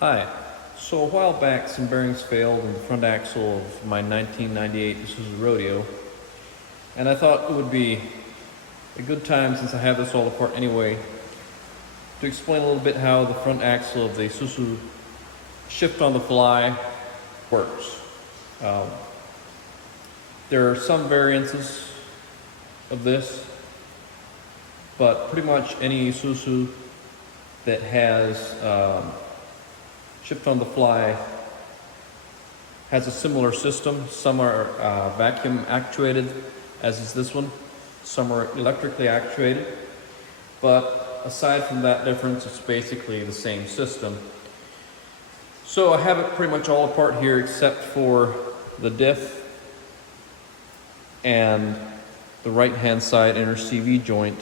Hi. So a while back, some bearings failed in the front axle of my 1998 Isuzu Rodeo, and I thought it would be a good time, since I have this all apart anyway, to explain a little bit how the front axle of the Isuzu shift on the fly works. There are some variances of this, but pretty much any Isuzu that has shift on the fly has a similar system. Some are vacuum actuated, as is this one. Some are electrically actuated. But aside from that difference, it's basically the same system. So I have it pretty much all apart here except for the diff and the right-hand side inner CV joint.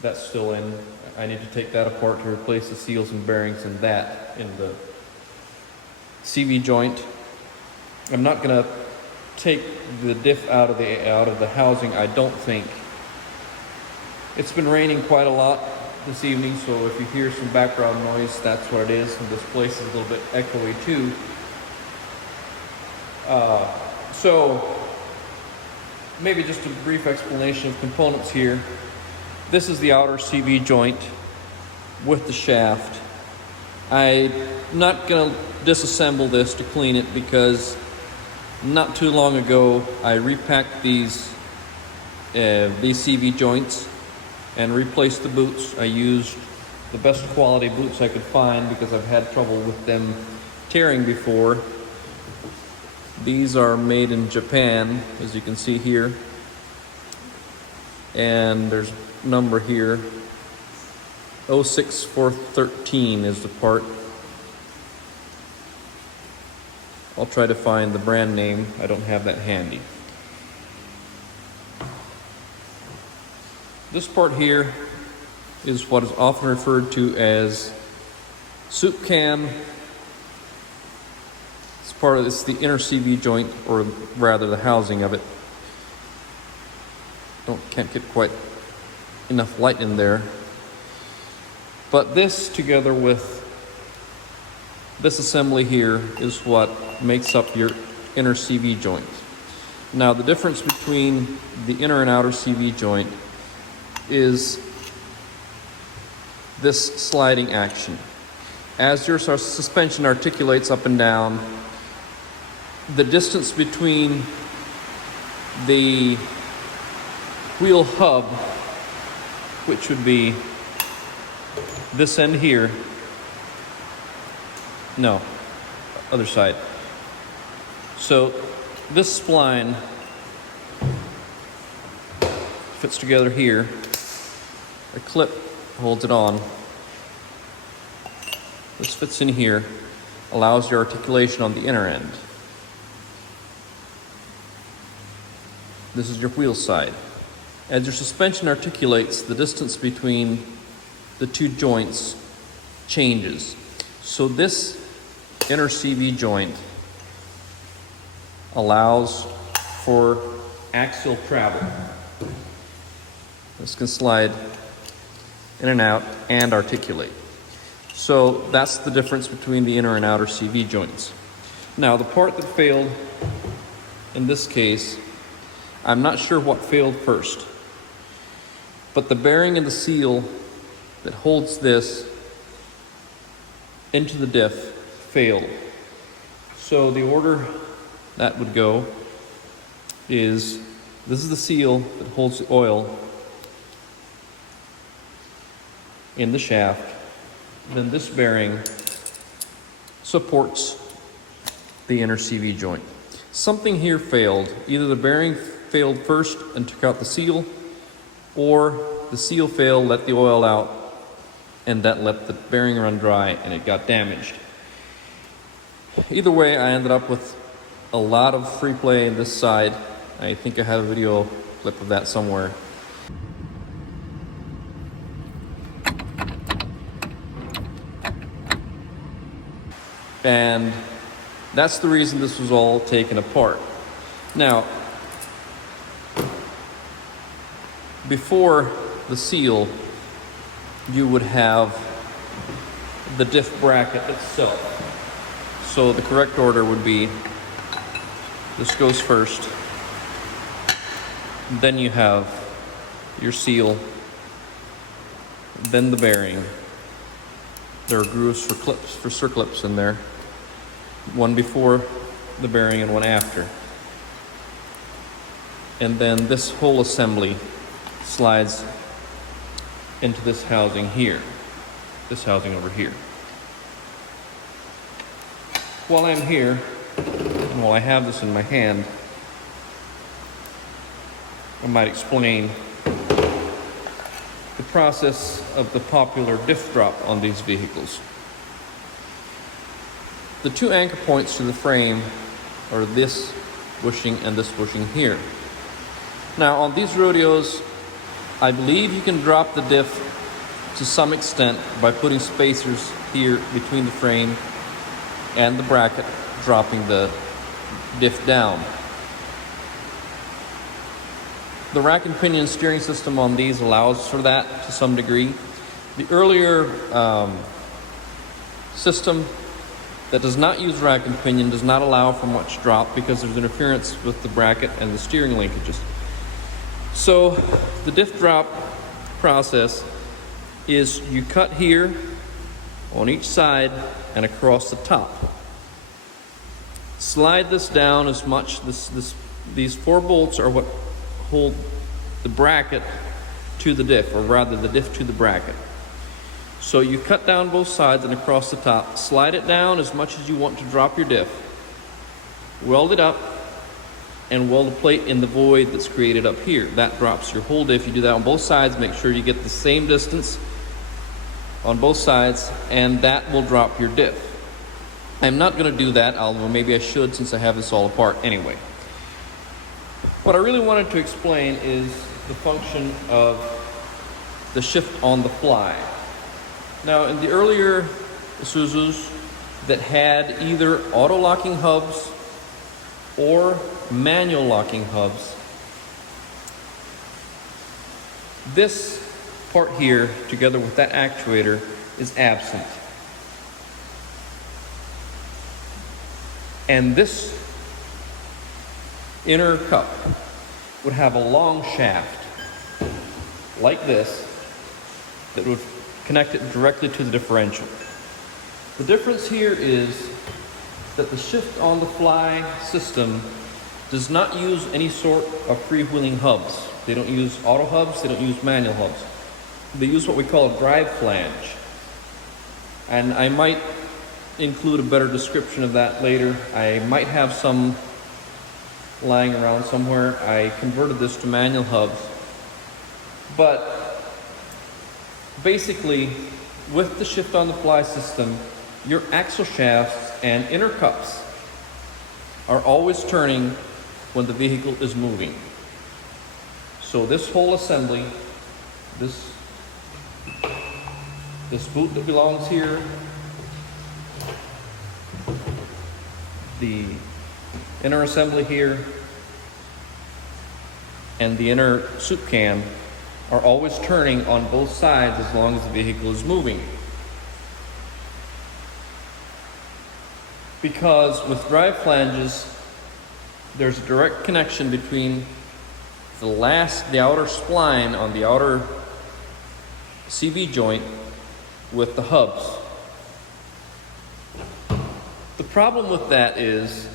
That's still in. I need to take that apart to replace the seals and bearings in the CV joint. I'm not going to take the diff out of the housing, I don't think. It's been raining quite a lot this evening, so if you hear some background noise, that's what it is. And this place is a little bit echoey too. So maybe just a brief explanation of components here. This is the outer CV joint with the shaft. I'm not going to disassemble this to clean it because not too long ago I repacked these CV joints and replaced the boots. I used the best quality boots I could find because I've had trouble with them tearing before. These are made in Japan, as you can see here. And there's a number here. 06413 is the part. I'll try to find the brand name. I don't have that handy. This part here is what is often referred to as soup can. It's the inner CV joint, or rather the housing of it. Can't get quite enough light in there. But this, together with this assembly here, is what makes up your inner CV joint. Now, the difference between the inner and outer CV joint is this sliding action. As your suspension articulates up and down, the distance between the wheel hub, which would be this end here, no, other side. So this spline fits together here. A clip holds it on. This fits in here, allows your articulation on the inner end. This is your wheel side. As your suspension articulates, the distance between the two joints changes. So this inner CV joint allows for axial travel. This can slide in and out and articulate. So that's the difference between the inner and outer CV joints. Now, the part that failed in this case, I'm not sure what failed first, but the bearing and the seal that holds this into the diff failed. So the order that would go is, this is the seal that holds the oil in the shaft. Then this bearing supports the inner CV joint. Something here failed. Either the bearing failed first and took out the seal, or the seal failed, let the oil out, and that let the bearing run dry and it got damaged. Either way, I ended up with a lot of free play in this side. I think I have a video clip of that somewhere. And that's the reason this was all taken apart. Now, before the seal, you would have the diff bracket itself. So the correct order would be, this goes first, then you have your seal, then the bearing. There are grooves for clips, for circlips in there. One before the bearing and one after. And then this whole assembly slides into this housing here. This housing over here. While I'm here, and while I have this in my hand, I might explain the process of the popular diff drop on these vehicles. The two anchor points to the frame are this bushing and this bushing here. Now on these Rodeos, I believe you can drop the diff to some extent by putting spacers here between the frame and the bracket, dropping the diff down. The rack and pinion steering system on these allows for that to some degree. The earlier system that does not use rack and pinion does not allow for much drop because there's interference with the bracket and the steering linkages. So the diff drop process is you cut here on each side and across the top. Slide this down as much. These 4 bolts are what hold the bracket to the diff, or rather the diff to the bracket. So you cut down both sides and across the top, slide it down as much as you want to drop your diff, weld it up, and weld a plate in the void that's created up here. That drops your whole diff. You do that on both sides, make sure you get the same distance on both sides, and that will drop your diff. I'm not going to do that, although maybe I should since I have this all apart anyway. What I really wanted to explain is the function of the shift on the fly. Now, in the earlier Isuzus that had either auto-locking hubs or manual locking hubs, this part here, together with that actuator, is absent. And this inner cup would have a long shaft like this that would connect it directly to the differential. The difference here is that the shift on the fly system does not use any sort of freewheeling hubs. They don't use auto hubs, they don't use manual hubs. They use what we call a drive flange. And I might include a better description of that later. I might have some lying around somewhere. I converted this to manual hubs. But basically, with the shift on the fly system, your axle shafts and inner cups are always turning when the vehicle is moving. So this whole assembly, this boot that belongs here, the inner assembly here, and the inner soup can are always turning on both sides as long as the vehicle is moving. Because with drive flanges, there's a direct connection between the outer spline on the outer CV joint with the hubs. The problem with that is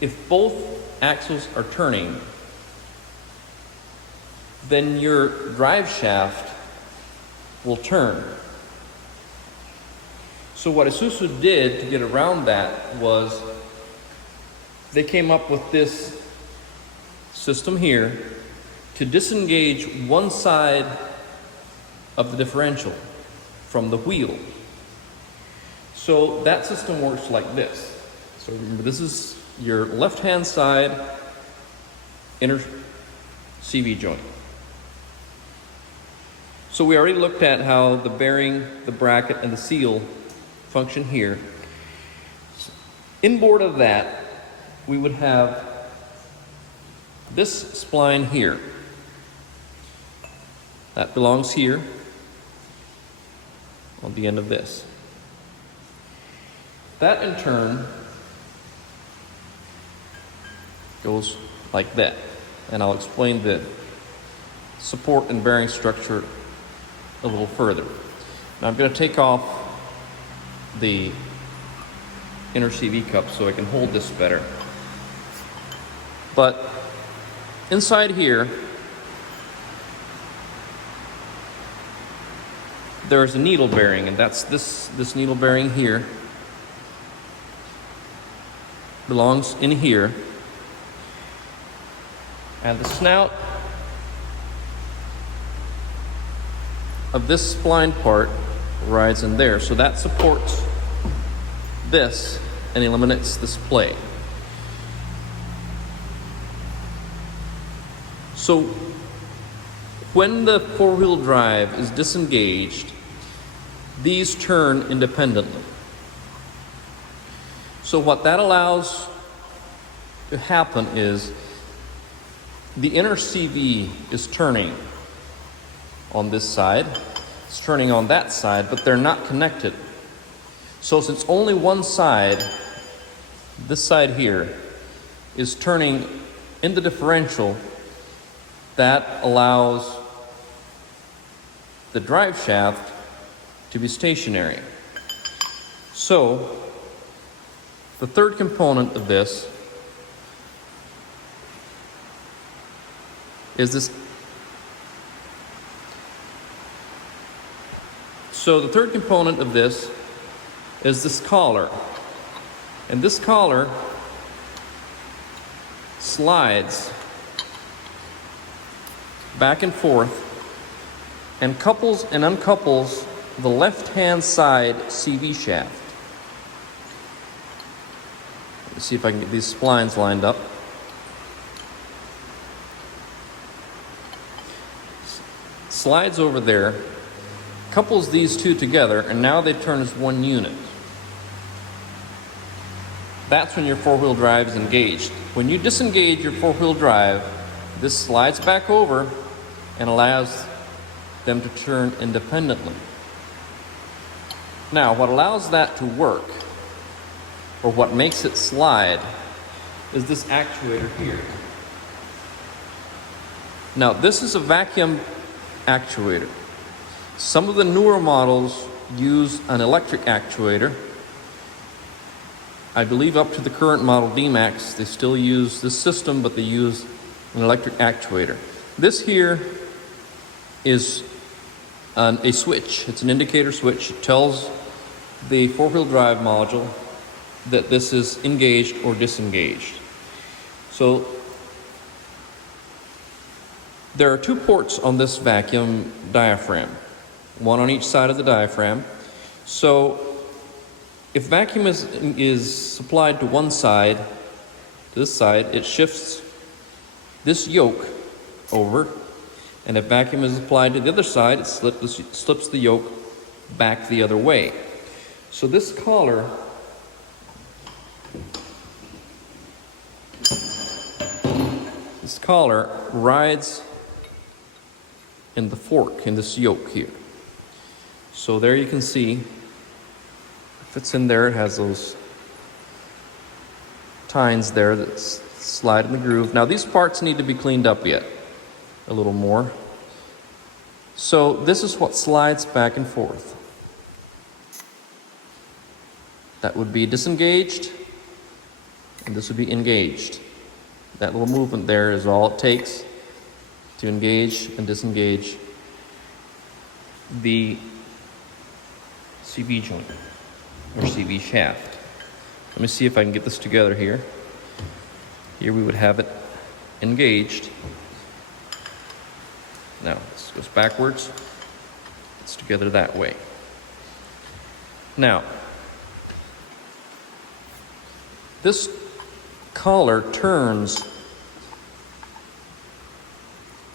if both axles are turning, then your drive shaft will turn. So what Isuzu did to get around that was they came up with this system here to disengage one side of the differential from the wheel. So that system works like this. So remember, this is your left-hand side inner CV joint. So we already looked at how the bearing, the bracket, and the seal function here. Inboard of that, we would have this spline here. That belongs here. on the end of this. That in turn goes like that. And I'll explain the support and bearing structure a little further. Now I'm going to take off the inner CV cup so I can hold this better. But inside here, there's a needle bearing, and that's this needle bearing here belongs in here, and the snout of this spline part rides in there, so that supports this and eliminates this plate. So when the four-wheel drive is disengaged, these turn independently. So what that allows to happen is the inner CV is turning on this side, it's turning on that side, but they're not connected. So since only one side, this side here, is turning in the differential, that allows the drive shaft to be stationary. So the third component of this is this. So the third component of this is this collar. And this collar slides back and forth and couples and uncouples the left-hand side CV shaft. Let's see if I can get these splines lined up. Slides over there, couples these two together, and now they turn as one unit. That's when your four-wheel drive is engaged. When you disengage your four-wheel drive, this slides back over and allows them to turn independently. Now, what allows that to work, or what makes it slide, is this actuator here. Now, this is a vacuum actuator. Some of the newer models use an electric actuator. I believe up to the current model Dmax, they still use this system, but they use an electric actuator. This here is a switch. It's an indicator switch. It tells the four-wheel drive module that this is engaged or disengaged. So there are two ports on this vacuum diaphragm, one on each side of the diaphragm. So if vacuum is supplied to one side, to this side, it shifts this yoke over, and if vacuum is applied to the other side, it slips the yoke back the other way. So this collar rides in the fork, in this yoke here. So there you can see, if it's in there, it has those tines there that slide in the groove. Now these parts need to be cleaned up yet a little more. So this is what slides back and forth. That would be disengaged, and this would be engaged. That little movement there is all it takes to engage and disengage the CV joint or CV shaft. Let me see if I can get this together here. Here we would have it engaged. Now this goes backwards. It's together that way. Now, this collar turns,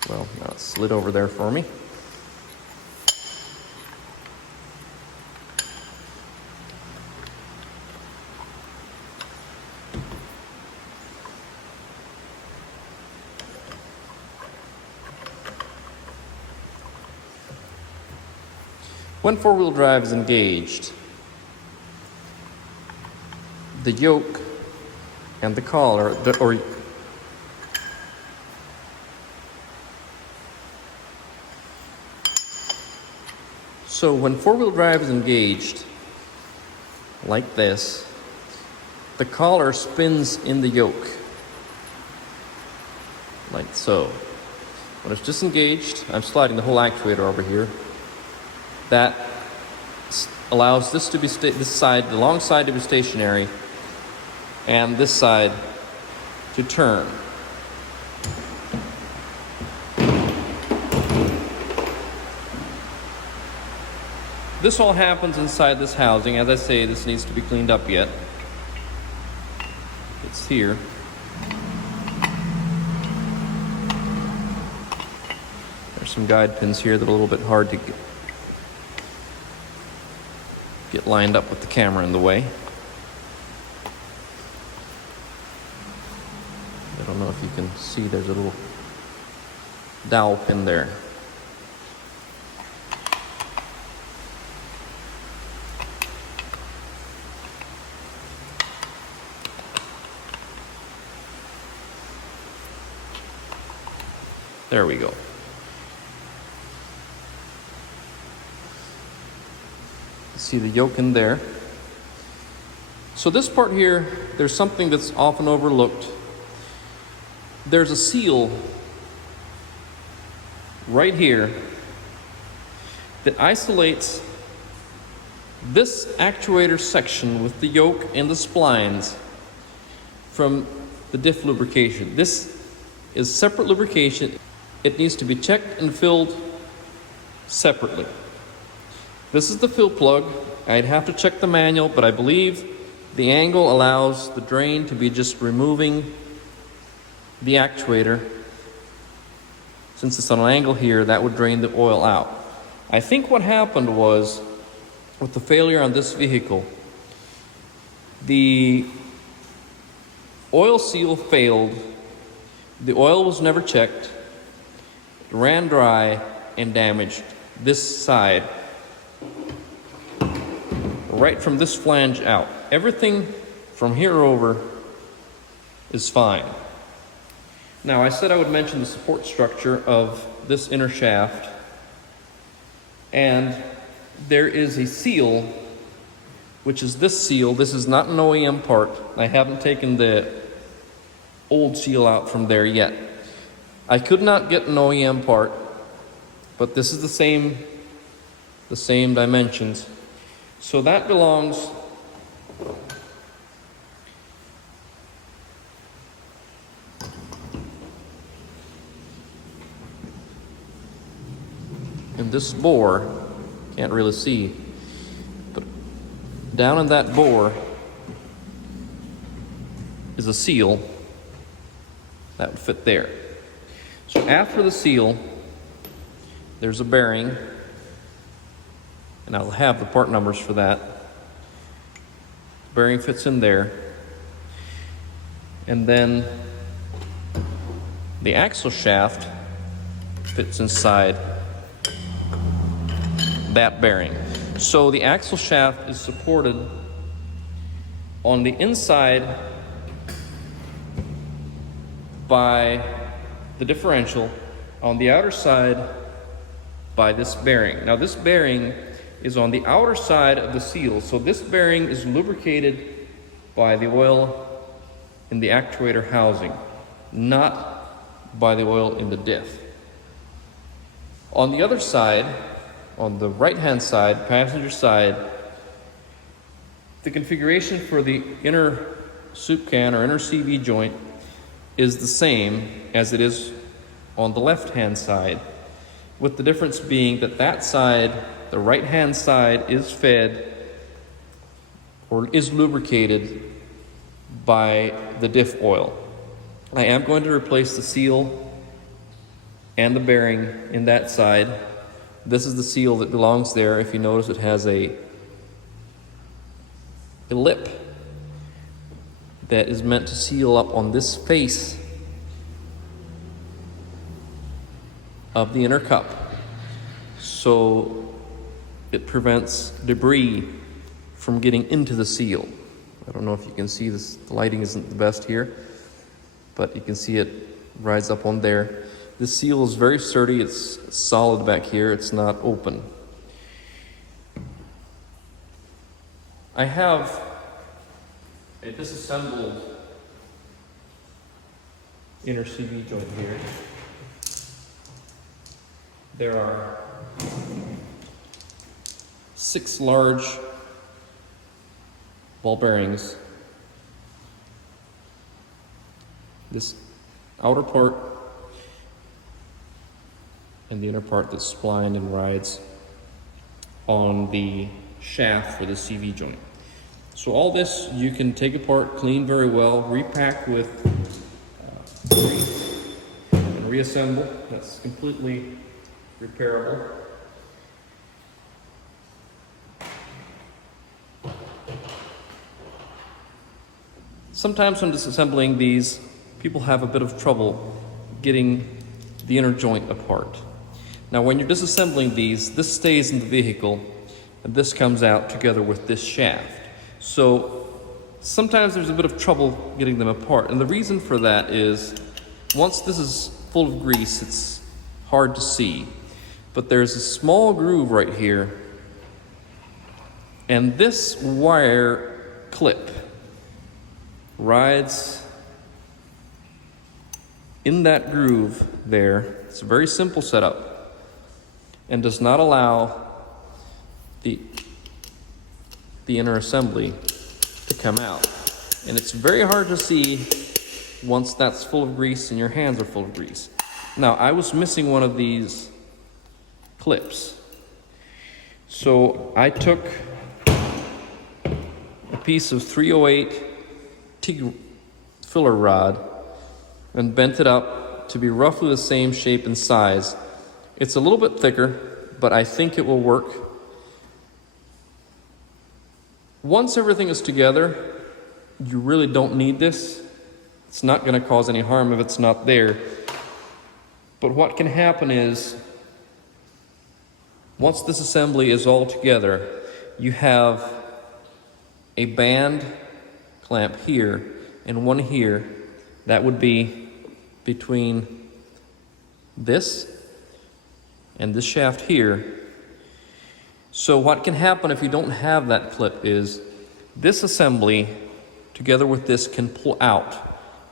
well, now it's slid over there for me. When four-wheel drive is engaged, the yoke and the collar, so when four-wheel drive is engaged, like this, the collar spins in the yoke, like so. When it's disengaged, I'm sliding the whole actuator over here. That allows this to be this side, the long side, to be stationary, and this side to turn. This all happens inside this housing. As I say, this needs to be cleaned up yet. It's here. There's some guide pins here that are a little bit hard to get lined up with the camera in the way. I don't know if you can see, there's a little dowel pin there. There we go. See the yoke in there. So this part here, there's something that's often overlooked. There's a seal right here that isolates this actuator section with the yoke and the splines from the diff lubrication. This is separate lubrication. It needs to be checked and filled separately. This is the fill plug. I'd have to check the manual, but I believe the angle allows the drain to be just removing the actuator. Since it's on an angle here, that would drain the oil out. I think what happened was, with the failure on this vehicle, the oil seal failed. The oil was never checked. It ran dry and damaged this side, right from this flange out. Everything from here over is fine. Now, I said I would mention the support structure of this inner shaft, and there is a seal, which is this seal. This is not an OEM part. I haven't taken the old seal out from there yet. I could not get an OEM part, but this is the same dimensions. So that belongs in this bore. Can't really see, but down in that bore is a seal that would fit there. So after the seal, there's a bearing, and I'll have the part numbers for that. The bearing fits in there, and then the axle shaft fits inside that bearing. So the axle shaft is supported on the inside by the differential, on the outer side by this bearing. Now this bearing is on the outer side of the seal, so this bearing is lubricated by the oil in the actuator housing, not by the oil in the diff. On the other side, on the right-hand side, passenger side, the configuration for the inner soup can or inner CV joint is the same as it is on the left-hand side, with the difference being that that side, the right-hand side, is fed or is lubricated by the diff oil. I am going to replace the seal and the bearing in that side. This is the seal that belongs there. If you notice, it has a lip that is meant to seal up on this face of the inner cup. So it prevents debris from getting into the seal. I don't know if you can see this, the lighting isn't the best here, but you can see it rides up on there. The seal is very sturdy, it's solid back here, it's not open. I have a disassembled inner CV joint here. There are 6 large ball bearings. This outer part and the inner part that's splined and rides on the shaft for the CV joint. So all this you can take apart, clean very well, repack with grease, and reassemble. That's completely repairable. Sometimes when disassembling these, people have a bit of trouble getting the inner joint apart. Now when you're disassembling these, this stays in the vehicle and this comes out together with this shaft. So sometimes there's a bit of trouble getting them apart, and the reason for that is once this is full of grease, it's hard to see. But there's a small groove right here, and this wire clip rides in that groove there. It's a very simple setup and does not allow the inner assembly to come out. And it's very hard to see once that's full of grease and your hands are full of grease. Now, I was missing one of these clips. So I took a piece of 308 TIG filler rod and bent it up to be roughly the same shape and size. It's a little bit thicker, but I think it will work. Once everything is together, you really don't need this. It's not going to cause any harm if it's not there. But what can happen is, once this assembly is all together, you have a band clamp here and one here. That would be between this and this shaft here. So what can happen if you don't have that clip is this assembly together with this can pull out.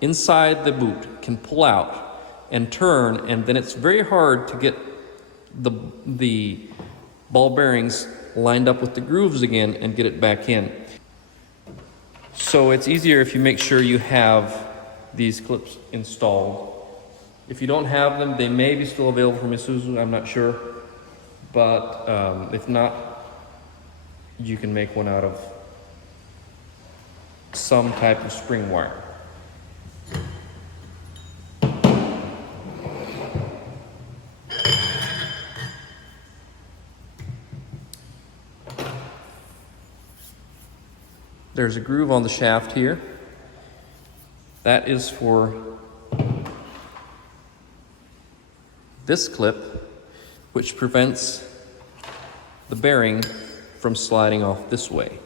Inside the boot can pull out and turn, and then it's very hard to get the ball bearings lined up with the grooves again and get it back in. So it's easier if you make sure you have these clips installed. If you don't have them, they may be still available from Isuzu, I'm not sure. But if not, you can make one out of some type of spring wire. There's a groove on the shaft here. That is for this clip, which prevents the bearing from sliding off this way.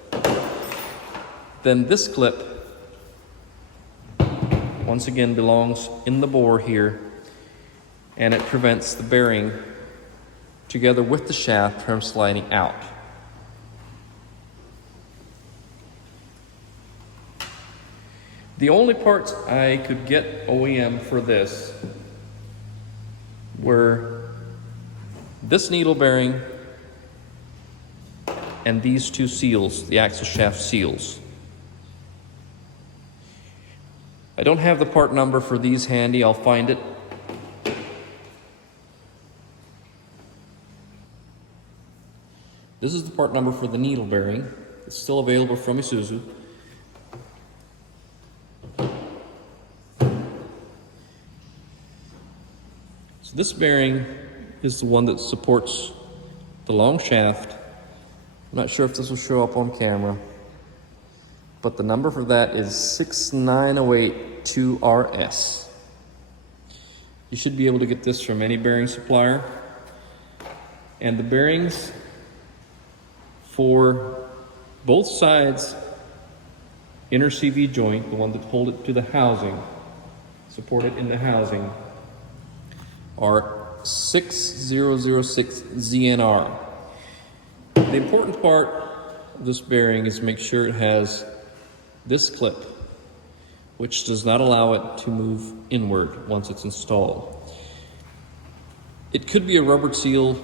Then this clip, once again, belongs in the bore here, and it prevents the bearing, together with the shaft, from sliding out. The only parts I could get OEM for this were this needle bearing and these two seals, the axle shaft seals. I don't have the part number for these handy, I'll find it. This is the part number for the needle bearing. It's still available from Isuzu. So this bearing is the one that supports the long shaft. I'm not sure if this will show up on camera, but the number for that is 69082RS. You should be able to get this from any bearing supplier. And the bearings For both sides, inner CV joint, the one that hold it to the housing, support it in the housing, are 6006 ZNR. The important part of this bearing is make sure it has this clip, which does not allow it to move inward once it's installed. It could be a rubber seal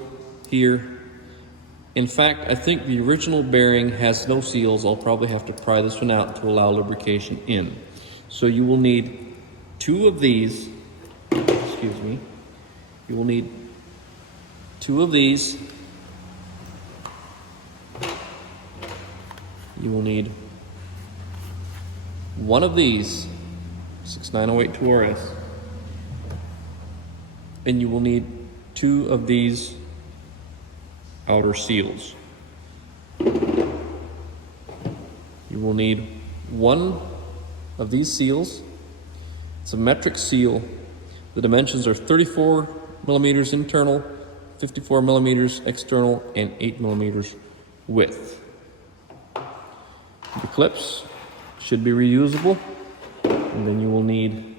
here. In fact, I think the original bearing has no seals. I'll probably have to pry this one out to allow lubrication in. So you will need two of these, excuse me, you will need two of these, you will need one of these, 69082 RS, and you will need two of these outer seals. You will need one of these seals. It's a metric seal. The dimensions are 34 millimeters internal, 54 millimeters external, and 8 millimeters width. The clips should be reusable, and then you will need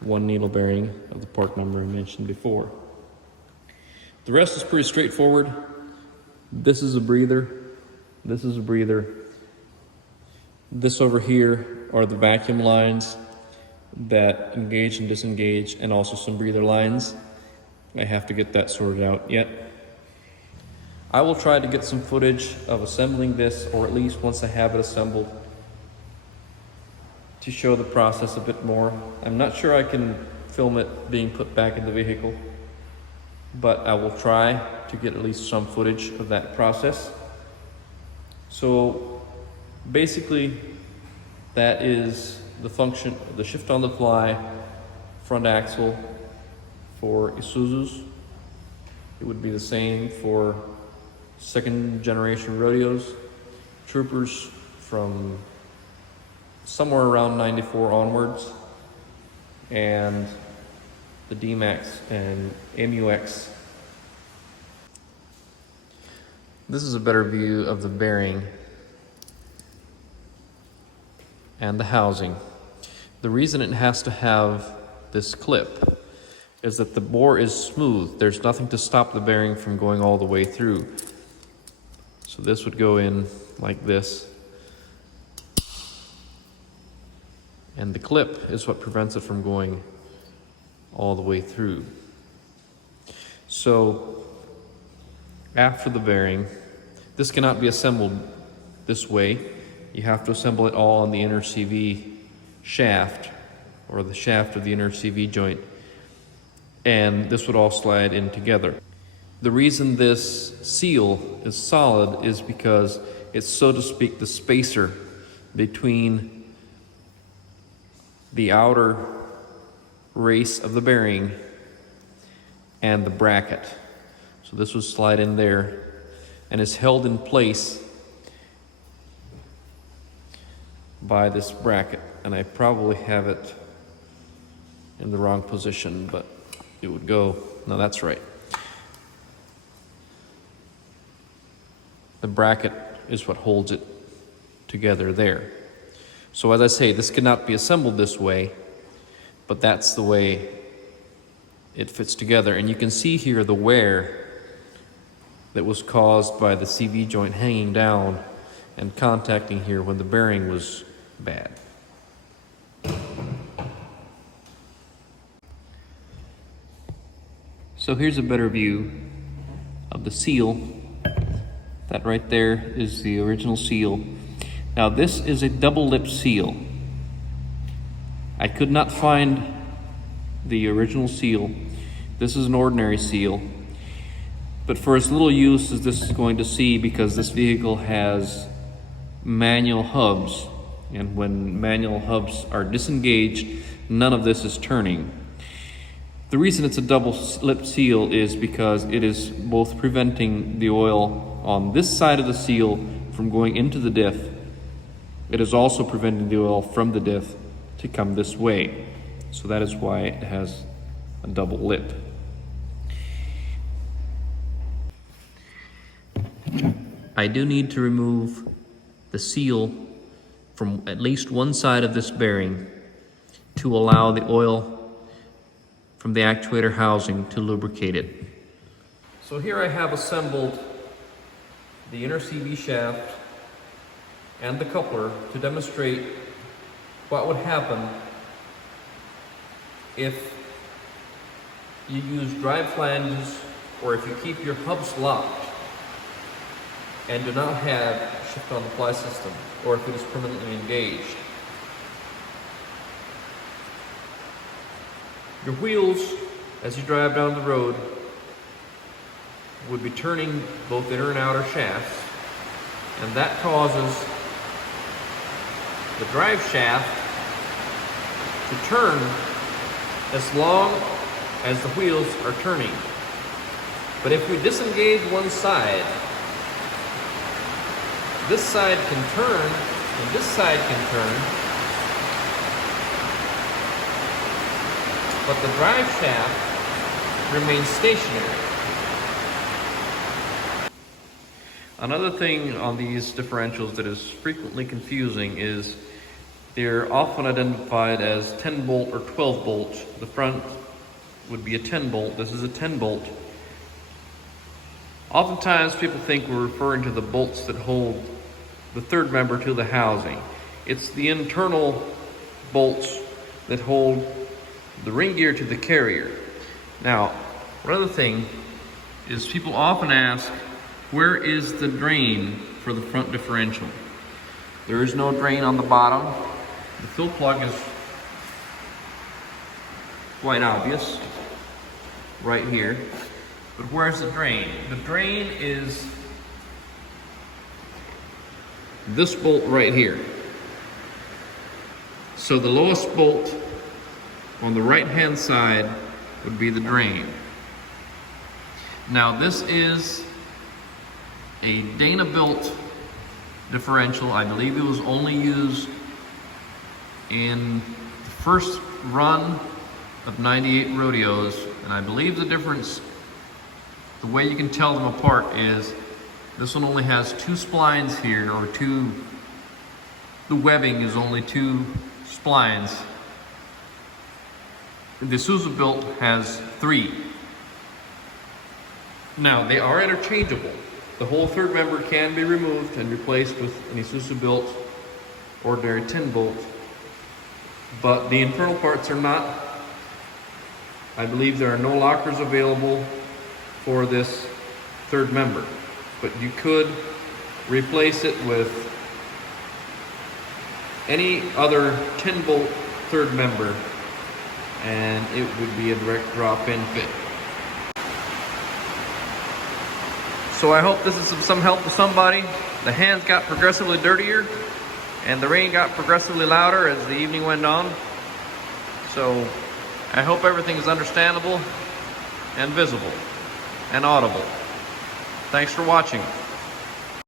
one needle bearing of the part number I mentioned before. The rest is pretty straightforward. This is a breather. This is a breather. This over here are the vacuum lines that engage and disengage, and also some breather lines. I have to get that sorted out yet. I will try to get some footage of assembling this, or at least once I have it assembled, to show the process a bit more. I'm not sure I can film it being put back in the vehicle, but I will try to get at least some footage of that process. So basically, that is the function, the shift on the fly front axle for Isuzus. It would be the same for second generation Rodeos, Troopers from somewhere around 94 onwards, and the Dmax and MUX. This is a better view of the bearing and the housing. The reason it has to have this clip is that the bore is smooth. There's nothing to stop the bearing from going all the way through. So this would go in like this. And the clip is what prevents it from going all the way through. So after the bearing, this cannot be assembled this way. You have to assemble it all on the inner CV shaft, or the shaft of the inner CV joint, and this would all slide in together. The reason this seal is solid is because it's, so to speak, the spacer between the outer race of the bearing and the bracket. So this would slide in there and is held in place by this bracket. And I probably have it in the wrong position, but it would go, no, that's right. The bracket is what holds it together there. So as I say, this cannot be assembled this way, but that's the way it fits together. And you can see here the wear that was caused by the CV joint hanging down and contacting here when the bearing was bad. So here's a better view of the seal. That right there is the original seal. Now this is a double lip seal. I could not find the original seal. This is an ordinary seal. But for as little use as this is going to see, because this vehicle has manual hubs, and when manual hubs are disengaged, none of this is turning. The reason it's a double lip seal is because it is both preventing the oil on this side of the seal from going into the diff. It is also preventing the oil from the diff to come this way. So that is why it has a double lip. I do need to remove the seal from at least one side of this bearing to allow the oil from the actuator housing to lubricate it. So here I have assembled the inner CV shaft and the coupler to demonstrate what would happen if you use drive flanges or if you keep your hubs locked and do not have shift on the fly system, or if it is permanently engaged. Your wheels, as you drive down the road, would be turning both inner and outer shafts, and that causes the drive shaft to turn as long as the wheels are turning. But if we disengage one side, this side can turn and this side can turn, but the drive shaft remains stationary. Another thing on these differentials that is frequently confusing is they're often identified as 10 bolt or 12 bolt. The front would be a 10 bolt. This is a 10 bolt. Oftentimes people think we're referring to the bolts that hold the third member to the housing. It's the internal bolts that hold the ring gear to the carrier. Now, another thing is people often ask, where is the drain for the front differential? There is no drain on the bottom. The fill plug is quite obvious right here. But where's the drain? The drain is this bolt right here. So the lowest bolt on the right hand side would be the drain. Now this is a Dana built differential. I believe it was only used in the first run of 98 Rodeos, and I believe the difference, the way you can tell them apart is this one only has 2 splines here, or the webbing is only 2 splines. The Isuzu built has 3. Now they are interchangeable. The whole third member can be removed and replaced with an Isuzu built ordinary 10 bolt, but the internal parts are not. I believe there are no lockers available for this third member, but you could replace it with any other 10 bolt third member and it would be a direct drop-in fit. So I hope this is some help to somebody. The hands got progressively dirtier and the rain got progressively louder as the evening went on. So I hope everything is understandable and visible and audible. Thanks for watching.